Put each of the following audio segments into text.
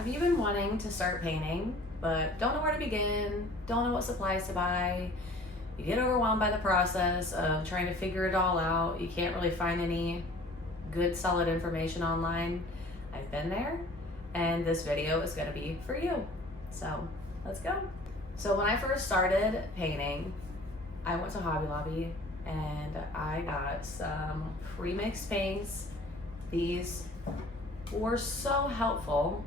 Have you been wanting to start painting, but don't know where to begin, don't know what supplies to buy? You get overwhelmed by the process of trying to figure it all out. You can't really find any good, solid information online. I've been there, and this video is gonna be for you. So let's go. So when I first started painting, I went to Hobby Lobby and I got some pre-mixed paints. These were so helpful.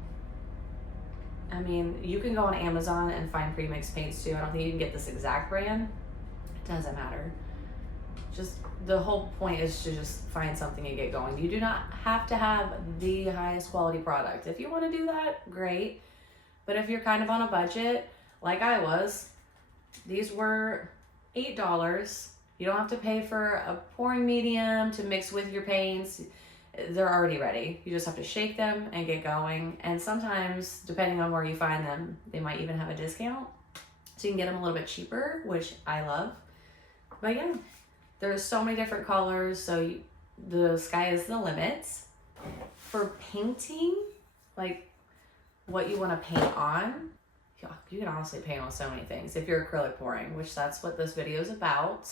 I mean, you can go on Amazon and find pre-mixed paints too. I don't think you can get this exact brand. It doesn't matter. Just the whole point is to just find something and get going. You do not have to have the highest quality product. If you want to do that, great. But if you're kind of on a budget, like I was, these were $8. You don't have to pay for a pouring medium to mix with your paints. They're already ready. You just have to shake them and get going. And sometimes, depending on where you find them, they might even have a discount. So you can get them a little bit cheaper, which I love. But yeah, there's so many different colors. So the sky is the limit. For painting, like what you want to paint on, you can honestly paint on so many things if you're acrylic pouring, which that's what this video is about.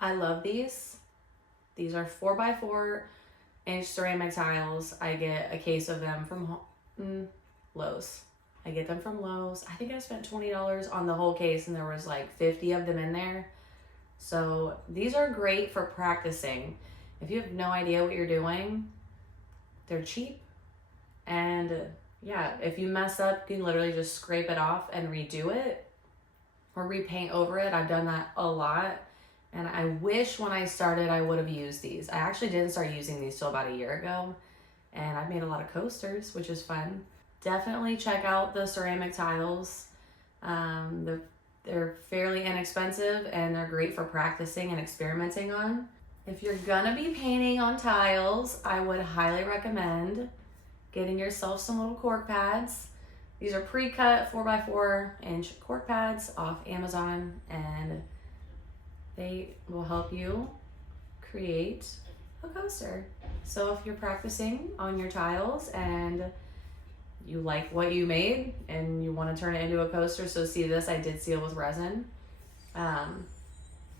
I love these. These are 4x4-inch ceramic tiles. I get a case of them from Lowe's. I get them from Lowe's. I think I spent $20 on the whole case and there was like 50 of them in there. So these are great for practicing. If you have no idea what you're doing, they're cheap. And yeah, if you mess up, you can literally just scrape it off and redo it or repaint over it. I've done that a lot. And I wish when I started, I would have used these. I actually didn't start using these till about a year ago. And I've made a lot of coasters, which is fun. Definitely check out the ceramic tiles. They're fairly inexpensive and they're great for practicing and experimenting on. If you're gonna be painting on tiles, I would highly recommend getting yourself some little cork pads. These are pre-cut 4x4-inch cork pads off Amazon, and they will help you create a coaster. So if you're practicing on your tiles and you like what you made and you want to turn it into a coaster, so see this, I did seal with resin.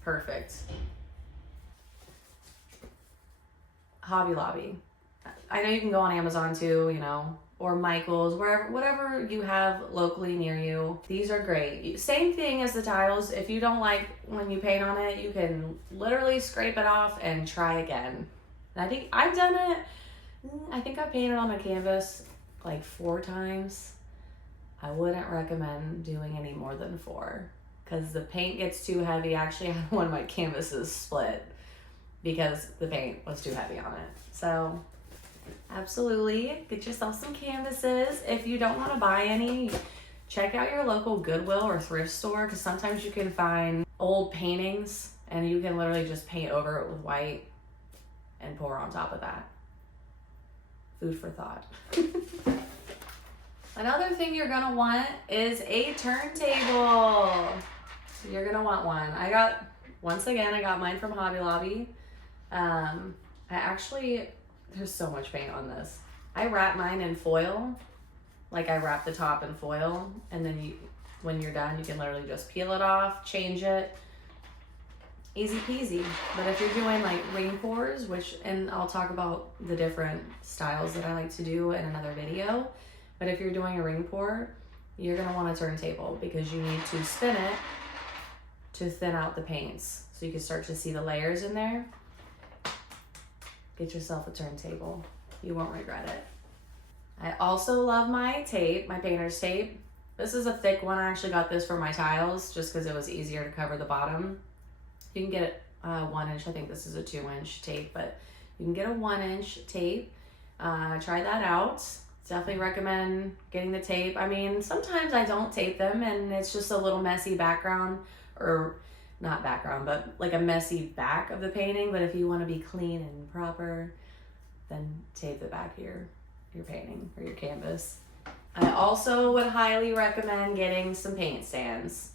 Perfect. Hobby Lobby. I know you can go on Amazon too, you know, or Michael's, wherever, whatever you have locally near you. These are great. Same thing as the tiles. If you don't like when you paint on it, you can literally scrape it off and try again. And I think I've done it. I think I painted on a canvas like 4 times. I wouldn't recommend doing any more than 4 because the paint gets too heavy. I actually had one of my canvases split because the paint was too heavy on it. So absolutely, get yourself some canvases. If you don't want to buy any, check out your local Goodwill or thrift store because sometimes you can find old paintings and you can literally just paint over it with white and pour on top of that. Food for thought. Another thing you're gonna want is a turntable. You're gonna want one. I got mine from Hobby Lobby. There's so much paint on this. I wrap mine in foil. Like I wrap the top in foil, and then when you're done, you can literally just peel it off, change it. Easy peasy. But if you're doing like ring pours, and I'll talk about the different styles that I like to do in another video. But if you're doing a ring pour, you're gonna want a turntable because you need to spin it to thin out the paints. So you can start to see the layers in there. Get yourself a turntable. You won't regret it. I also love my tape, my painter's tape. This is a thick one. I actually got this for my tiles just because it was easier to cover the bottom. You can get 1 inch. I think this is a 2-inch tape, but you can get a 1-inch tape. Try that out. Definitely recommend getting the tape. I mean, sometimes I don't tape them and it's just a little messy background, or not background, but like a messy back of the painting. But if you want to be clean and proper, then tape the back of your painting or your canvas. I also would highly recommend getting some paint stands.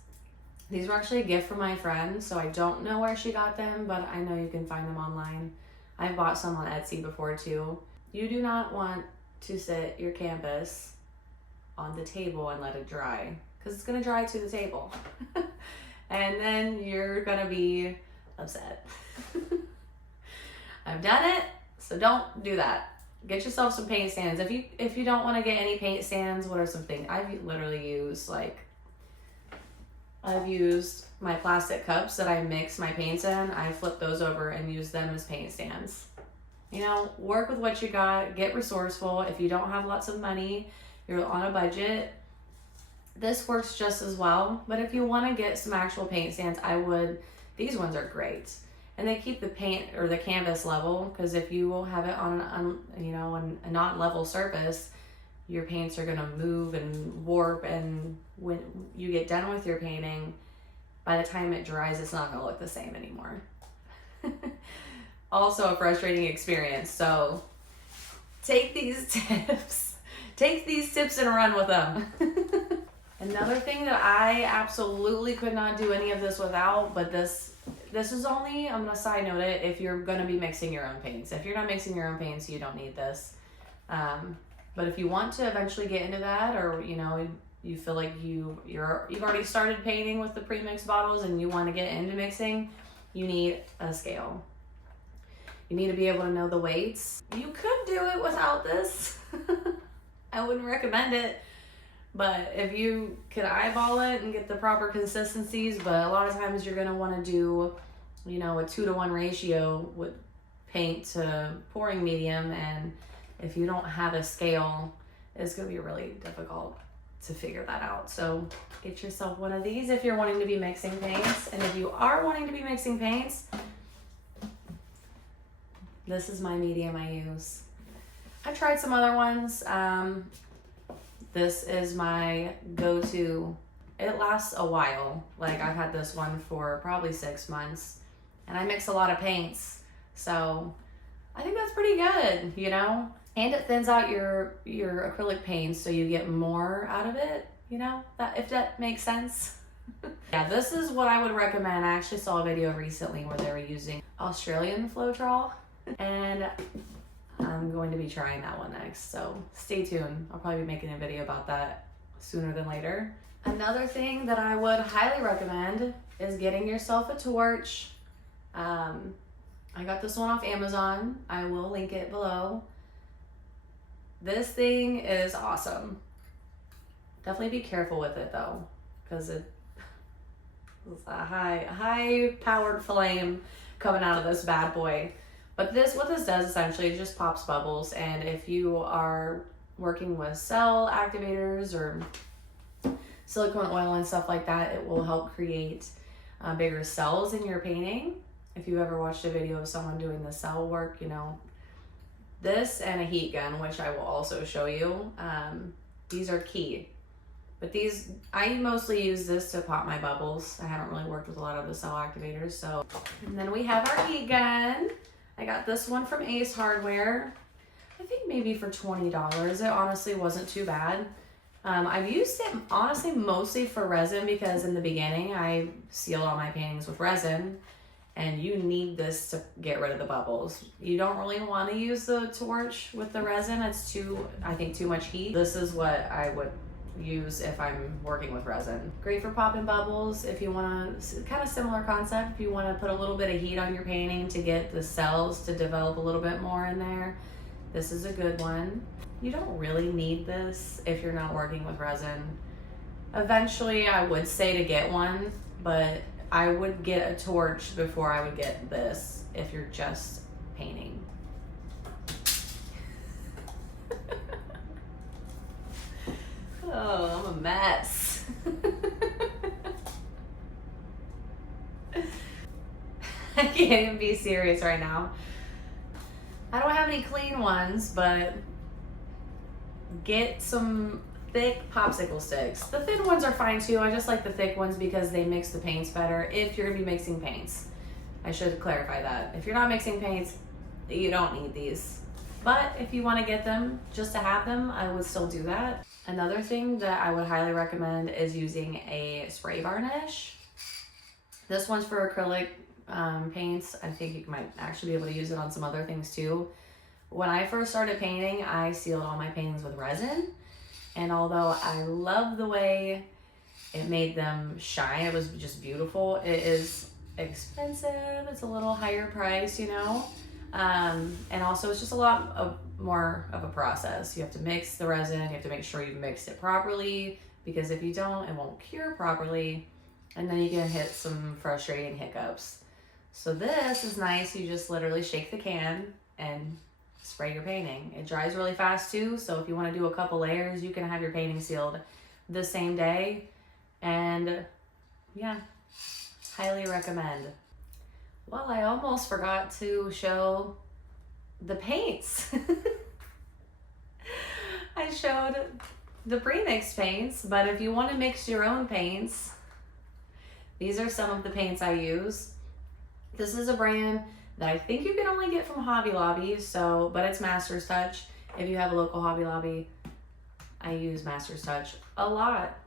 These were actually a gift from my friend, so I don't know where she got them, but I know you can find them online. I've bought some on Etsy before too. You do not want to set your canvas on the table and let it dry, because it's gonna dry to the table. And then you're gonna be upset. I've done it, so don't do that. Get yourself some paint stands. If you don't want to get any paint stands, what are some things? I've used my plastic cups that I mix my paints in. I flip those over and use them as paint stands. You know, work with what you got, get resourceful. If you don't have lots of money, you're on a budget, this works just as well. But if you want to get some actual paint stands, these ones are great. And they keep the paint or the canvas level, because if you have it on a not level surface, your paints are gonna move and warp, and when you get done with your painting, by the time it dries, it's not gonna look the same anymore. Also a frustrating experience. So take these tips and run with them. Another thing that I absolutely could not do any of this without, but this is only, I'm gonna side note it, if you're gonna be mixing your own paints. If you're not mixing your own paints, you don't need this. But if you want to eventually get into that, or you feel like you've already started painting with the pre-mixed bottles and you want to get into mixing, you need a scale. You need to be able to know the weights. You could do it without this. I wouldn't recommend it. But if you could eyeball it and get the proper consistencies, but a lot of times you're going to want to do, a 2-to-1 ratio with paint to pouring medium. And if you don't have a scale, it's going to be really difficult to figure that out. So get yourself one of these if you're wanting to be mixing paints. And if you are wanting to be mixing paints, this is my medium I use. I've tried some other ones. This is my go-to. It lasts a while. Like, I've had this one for probably 6 months, and I mix a lot of paints, so I think that's pretty good, And it thins out your acrylic paints, so you get more out of it, if that makes sense. Yeah, this is what I would recommend. I actually saw a video recently where they were using Australian Floetrol, and I'm going to be trying that one next, so stay tuned. I'll probably be making a video about that sooner than later. Another thing that I would highly recommend is getting yourself a torch. I got this one off Amazon. I will link it below. This thing is awesome. Definitely be careful with it though, because it's a high powered flame coming out of this bad boy. But what this does essentially is just pops bubbles, and if you are working with cell activators or silicone oil and stuff like that, it will help create bigger cells in your painting. If you ever watched a video of someone doing the cell work, this and a heat gun, which I will also show you, these are key. But I mostly use this to pop my bubbles. I haven't really worked with a lot of the cell activators. So, and then we have our heat gun. I got this one from Ace Hardware, I think maybe for $20. It honestly wasn't too bad. I've used it honestly mostly for resin, because in the beginning I sealed all my paintings with resin, and you need this to get rid of the bubbles. You don't really want to use the torch with the resin. It's I think too much heat. This is what I would use if I'm working with resin. Great for popping bubbles. If you want to, kind of similar concept, if you want to put a little bit of heat on your painting to get the cells to develop a little bit more in there, this is a good one. You don't really need this if you're not working with resin. Eventually I would say to get one, but I would get a torch before I would get this if you're just painting. Oh, I'm a mess. I can't even be serious right now. I don't have any clean ones, but get some thick popsicle sticks. The thin ones are fine too. I just like the thick ones because they mix the paints better if you're gonna be mixing paints. I should clarify that. If you're not mixing paints, you don't need these. But if you want to get them just to have them, I would still do that. Another thing that I would highly recommend is using a spray varnish. This one's for acrylic paints. I think you might actually be able to use it on some other things too. When I first started painting, I sealed all my paintings with resin. And although I love the way it made them shine, it was just beautiful, it is expensive. It's a little higher price, you know? And also it's just a lot more of a process. You have to mix the resin, you have to make sure you've mixed it properly, because if you don't, it won't cure properly, and then you can hit some frustrating hiccups. So this is nice. You just literally shake the can and spray your painting. It dries really fast too, so if you want to do a couple layers, you can have your painting sealed the same day. And yeah, highly recommend. Well, I almost forgot to show the paints. I showed the pre-mixed paints, but if you want to mix your own paints, these are some of the paints I use. This is a brand that I think you can only get from Hobby Lobby, but it's Master's Touch. If you have a local Hobby Lobby, I use Master's Touch a lot,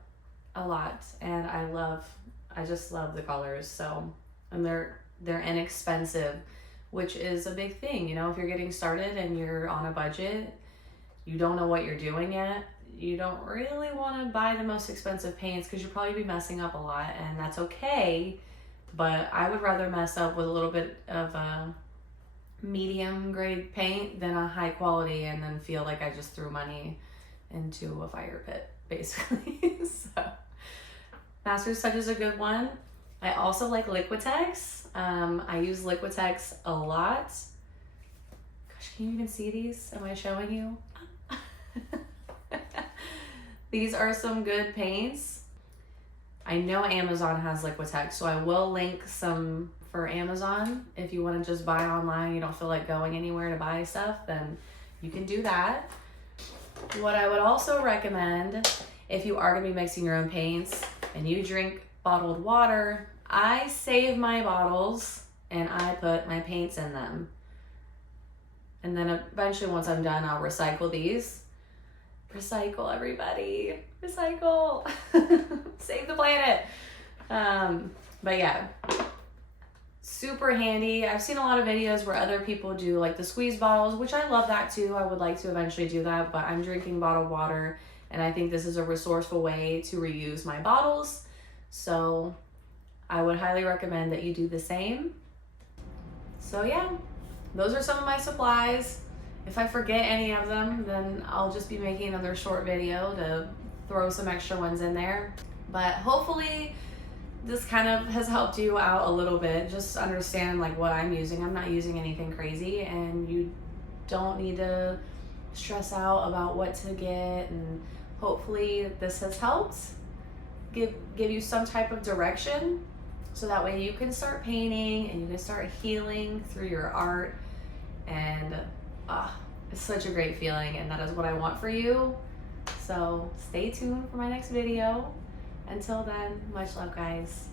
and I just love the colors. So, and they're inexpensive, which is a big thing. You know, if you're getting started and you're on a budget, you don't know what you're doing yet, you don't really want to buy the most expensive paints, because you'll probably be messing up a lot, and that's okay. But I would rather mess up with a little bit of a medium grade paint than a high quality and then feel like I just threw money into a fire pit, basically. So Master's Touch is a good one. I also like Liquitex. I use Liquitex a lot. Gosh, can you even see these? Am I showing you? These are some good paints. I know Amazon has Liquitex, so I will link some for Amazon. If you want to just buy online, you don't feel like going anywhere to buy stuff, then you can do that. What I would also recommend, if you are going to be mixing your own paints and you drink bottled water, I save my bottles and I put my paints in them. And then eventually, once I'm done, I'll recycle these. Recycle, everybody. Recycle. Save the planet. But yeah, super handy. I've seen a lot of videos where other people do like the squeeze bottles, which I love that too. I would like to eventually do that, but I'm drinking bottled water, and I think this is a resourceful way to reuse my bottles. So I would highly recommend that you do the same. So yeah, those are some of my supplies. If I forget any of them, then I'll just be making another short video to throw some extra ones in there. But hopefully this kind of has helped you out a little bit. Just understand like what I'm using. I'm not using anything crazy, and you don't need to stress out about what to get. And hopefully this has helped give you some type of direction, so that way you can start painting and you can start healing through your art. And it's such a great feeling, and that is what I want for you. So stay tuned for my next video. Until then, much love, guys.